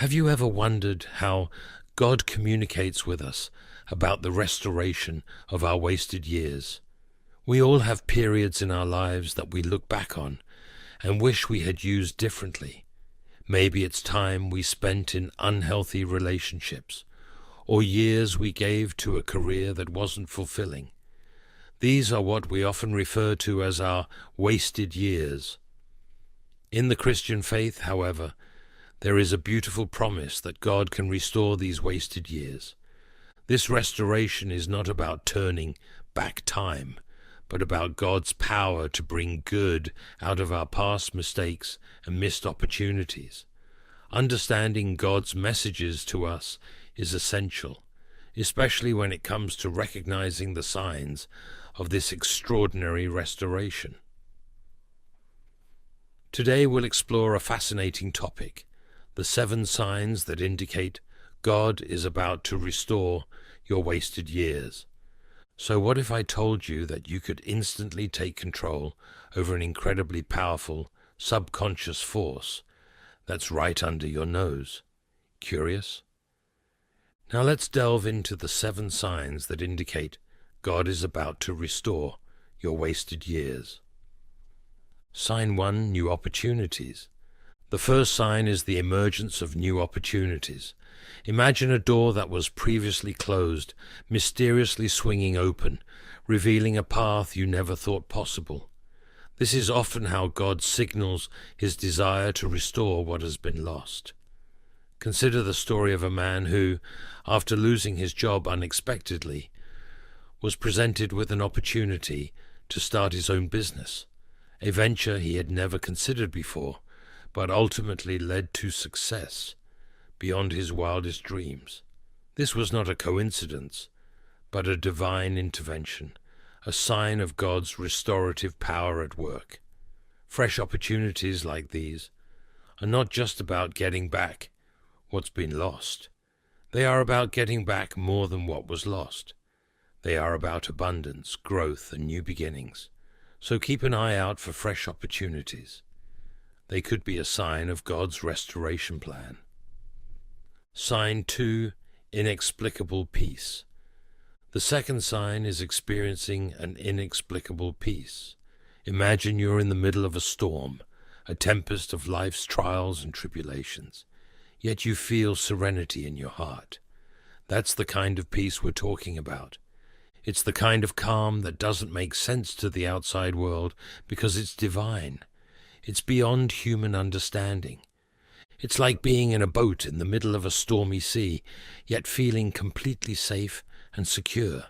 Have you ever wondered how God communicates with us about the restoration of our wasted years? We all have periods in our lives that we look back on and wish we had used differently. Maybe it's time we spent in unhealthy relationships, or years we gave to a career that wasn't fulfilling. These are what we often refer to as our wasted years. In the Christian faith, however, there is a beautiful promise that God can restore these wasted years. This restoration is not about turning back time, but about God's power to bring good out of our past mistakes and missed opportunities. Understanding God's messages to us is essential, especially when it comes to recognizing the signs of this extraordinary restoration. Today we'll explore a fascinating topic: the 7 signs that indicate God is about to restore your wasted years. So what if I told you that you could instantly take control over an incredibly powerful subconscious force that's right under your nose? Curious? Now let's delve into the 7 signs that indicate God is about to restore your wasted years. Sign 1: New opportunities. The first sign is the emergence of new opportunities. Imagine a door that was previously closed, mysteriously swinging open, revealing a path you never thought possible. This is often how God signals his desire to restore what has been lost. Consider the story of a man who, after losing his job unexpectedly, was presented with an opportunity to start his own business, a venture he had never considered before, but ultimately led to success beyond his wildest dreams. This was not a coincidence, but a divine intervention, a sign of God's restorative power at work. Fresh opportunities like these are not just about getting back what's been lost. They are about getting back more than what was lost. They are about abundance, growth, and new beginnings. So keep an eye out for fresh opportunities. They could be a sign of God's restoration plan. Sign 2: Inexplicable peace. The second sign is experiencing an inexplicable peace. Imagine you're in the middle of a storm, a tempest of life's trials and tribulations, yet you feel serenity in your heart. That's the kind of peace we're talking about. It's the kind of calm that doesn't make sense to the outside world because it's divine. It's beyond human understanding. It's like being in a boat in the middle of a stormy sea, yet feeling completely safe and secure.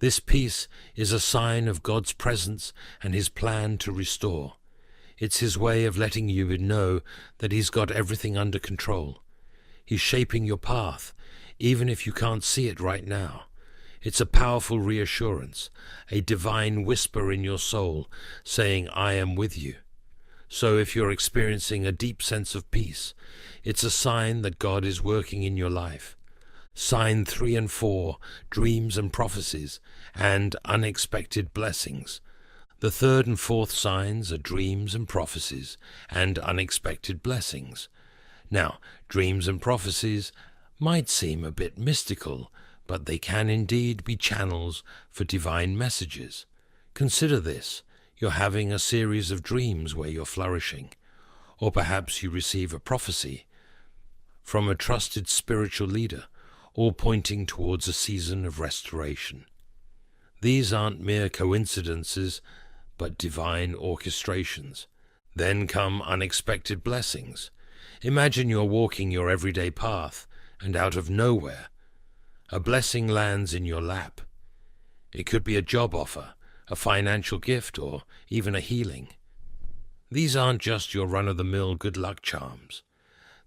This peace is a sign of God's presence and his plan to restore. It's his way of letting you know that he's got everything under control. He's shaping your path, even if you can't see it right now. It's a powerful reassurance, a divine whisper in your soul saying, "I am with you." So if you're experiencing a deep sense of peace, it's a sign that God is working in your life. Sign 3 and 4, dreams and prophecies, and unexpected blessings. The third and fourth signs are dreams and prophecies, and unexpected blessings. Now, dreams and prophecies might seem a bit mystical, but they can indeed be channels for divine messages. Consider this. You're having a series of dreams where you're flourishing, or perhaps you receive a prophecy from a trusted spiritual leader, all pointing towards a season of restoration. These aren't mere coincidences, but divine orchestrations. Then come unexpected blessings. Imagine you're walking your everyday path, and out of nowhere, a blessing lands in your lap. It could be a job offer, a financial gift, or even a healing. These aren't just your run-of-the-mill good luck charms.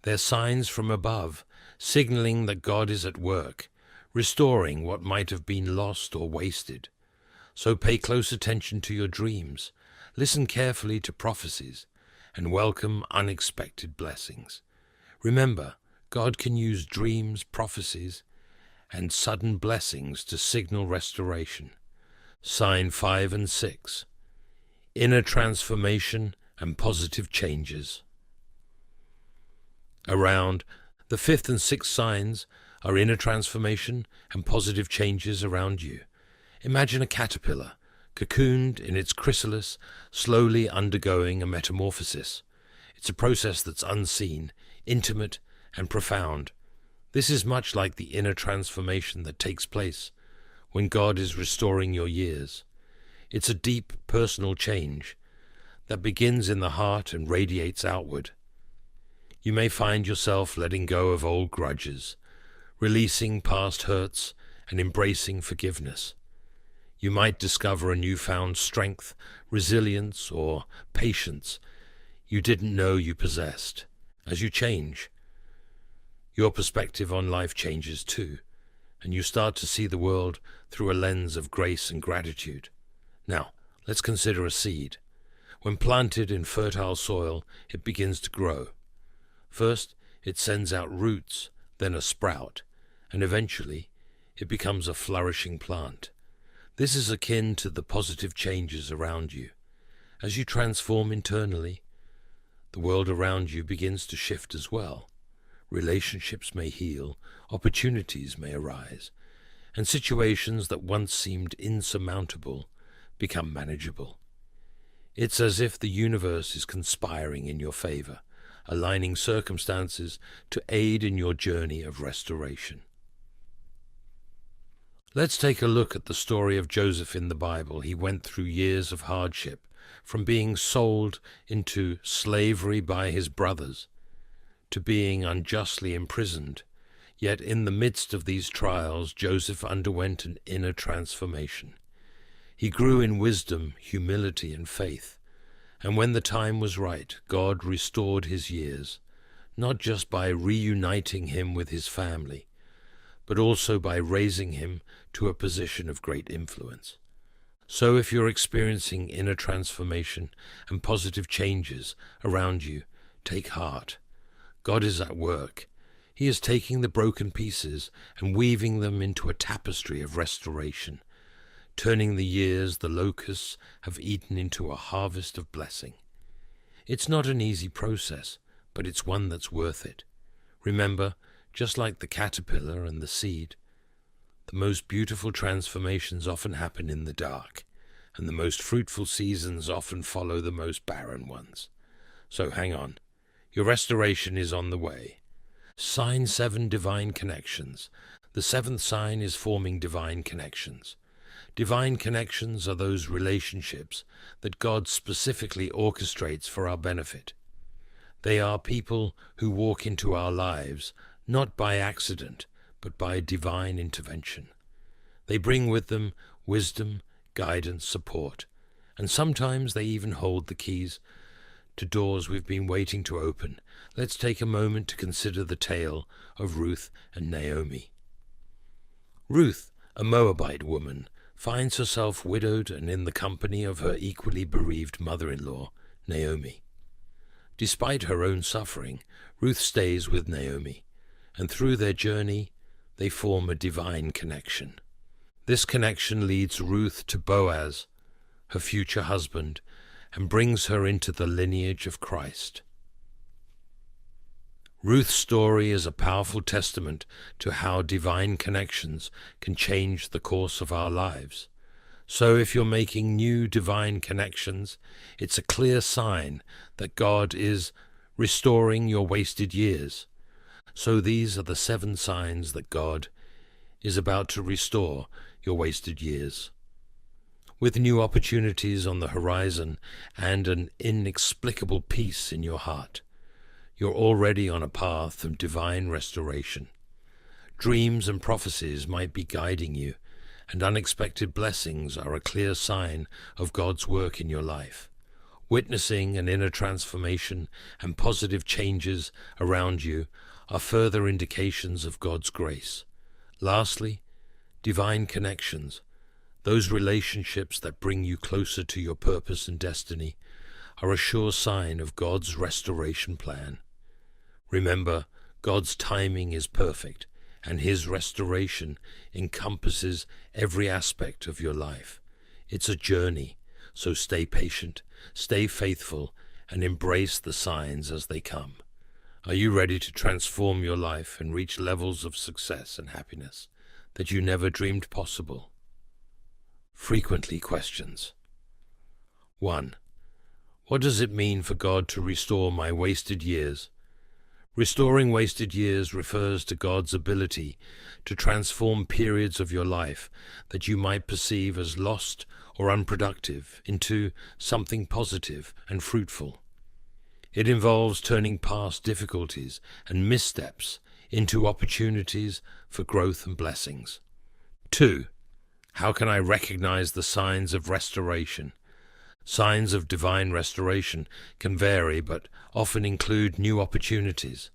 They're signs from above, signaling that God is at work, restoring what might have been lost or wasted. So pay close attention to your dreams, listen carefully to prophecies, and welcome unexpected blessings. Remember, God can use dreams, prophecies, and sudden blessings to signal restoration. Sign 5 and 6. Inner transformation and positive changes. around. The fifth and sixth signs are inner transformation and positive changes around you. Imagine a caterpillar, cocooned in its chrysalis, slowly undergoing a metamorphosis. It's a process that's unseen, intimate, and profound. This is much like the inner transformation that takes place when God is restoring your years. It's a deep, personal change that begins in the heart and radiates outward. You may find yourself letting go of old grudges, releasing past hurts, and embracing forgiveness. You might discover a newfound strength, resilience, or patience you didn't know you possessed. As you change, your perspective on life changes too, and you start to see the world through a lens of grace and gratitude. Now, let's consider a seed. When planted in fertile soil, it begins to grow. First, it sends out roots, then a sprout, and eventually it becomes a flourishing plant. This is akin to the positive changes around you. As you transform internally, the world around you begins to shift as well. Relationships may heal, opportunities may arise, and situations that once seemed insurmountable become manageable. It's as if the universe is conspiring in your favor, aligning circumstances to aid in your journey of restoration. Let's take a look at the story of Joseph in the Bible. He went through years of hardship, from being sold into slavery by his brothers to being unjustly imprisoned. Yet in the midst of these trials, Joseph underwent an inner transformation. He grew in wisdom, humility, and faith. And when the time was right, God restored his years, not just by reuniting him with his family, but also by raising him to a position of great influence. So if you're experiencing inner transformation and positive changes around you, take heart. God is at work. He is taking the broken pieces and weaving them into a tapestry of restoration, turning the years the locusts have eaten into a harvest of blessing. It's not an easy process, but it's one that's worth it. Remember, just like the caterpillar and the seed, the most beautiful transformations often happen in the dark, and the most fruitful seasons often follow the most barren ones. So hang on. Your restoration is on the way. Sign 7, divine connections. The seventh sign is forming divine connections. Divine connections are those relationships that God specifically orchestrates for our benefit. They are people who walk into our lives not by accident, but by divine intervention. They bring with them wisdom, guidance, support, and sometimes they even hold the keys to doors we've been waiting to open. Let's take a moment to consider the tale of Ruth and Naomi. Ruth, a Moabite woman, finds herself widowed and in the company of her equally bereaved mother-in-law, Naomi. Despite her own suffering, Ruth stays with Naomi, and through their journey, they form a divine connection. This connection leads Ruth to Boaz, her future husband, and brings her into the lineage of Christ. Ruth's story is a powerful testament to how divine connections can change the course of our lives. So if you're making new divine connections, it's a clear sign that God is restoring your wasted years. So these are the 7 signs that God is about to restore your wasted years. With new opportunities on the horizon and an inexplicable peace in your heart, you're already on a path of divine restoration. Dreams and prophecies might be guiding you, and unexpected blessings are a clear sign of God's work in your life. Witnessing an inner transformation and positive changes around you are further indications of God's grace. Lastly, divine connections, those relationships that bring you closer to your purpose and destiny, are a sure sign of God's restoration plan. Remember, God's timing is perfect, and His restoration encompasses every aspect of your life. It's a journey, so stay patient, stay faithful, and embrace the signs as they come. Are you ready to transform your life and reach levels of success and happiness that you never dreamed possible? Frequently questions. 1. What does it mean for God to restore my wasted years? Restoring wasted years refers to God's ability to transform periods of your life that you might perceive as lost or unproductive into something positive and fruitful. It involves turning past difficulties and missteps into opportunities for growth and blessings. 2. How can I recognize the signs of restoration? Signs of divine restoration can vary, but often include new opportunities,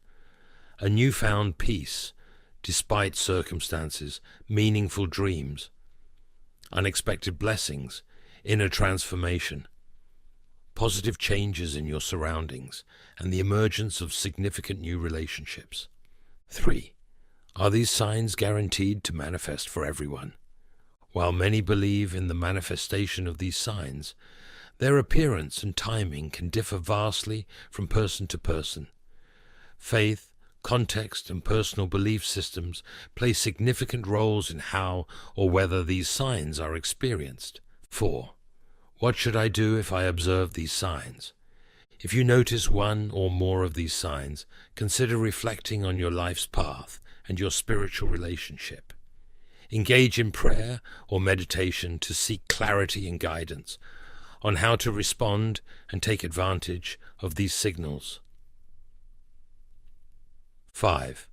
a newfound peace despite circumstances, meaningful dreams, unexpected blessings, inner transformation, positive changes in your surroundings, and the emergence of significant new relationships. 3. Are these signs guaranteed to manifest for everyone? While many believe in the manifestation of these signs, their appearance and timing can differ vastly from person to person. Faith, context, and personal belief systems play significant roles in how or whether these signs are experienced. 4. What should I do if I observe these signs? If you notice one or more of these signs, consider reflecting on your life's path and your spiritual relationship. Engage in prayer or meditation to seek clarity and guidance on how to respond and take advantage of these signals. 5.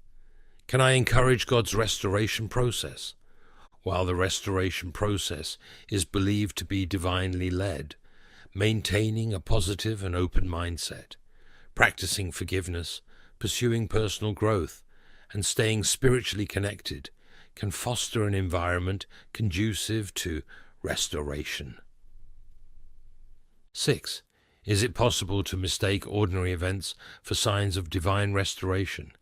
Can I encourage God's restoration process? While the restoration process is believed to be divinely led, maintaining a positive and open mindset, practicing forgiveness, pursuing personal growth, and staying spiritually connected can foster an environment conducive to restoration. 6. Is it possible to mistake ordinary events for signs of divine restoration?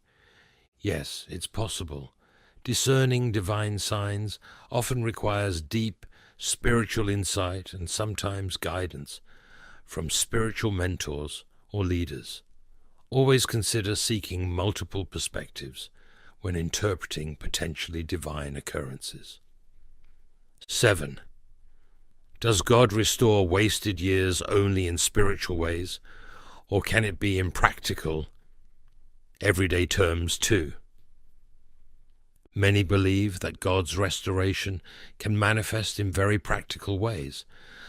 Yes, it's possible. Discerning divine signs often requires deep spiritual insight and sometimes guidance from spiritual mentors or leaders. Always consider seeking multiple perspectives when interpreting potentially divine occurrences. 7. Does God restore wasted years only in spiritual ways, or can it be in practical, everyday terms too? Many believe that God's restoration can manifest in very practical ways,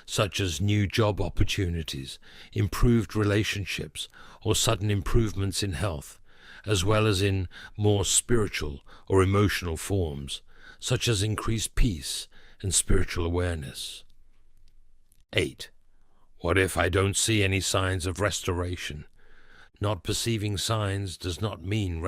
such as new job opportunities, improved relationships, or sudden improvements in health, as well as in more spiritual or emotional forms, such as increased peace and spiritual awareness. 8. What if I don't see any signs of restoration? Not perceiving signs does not mean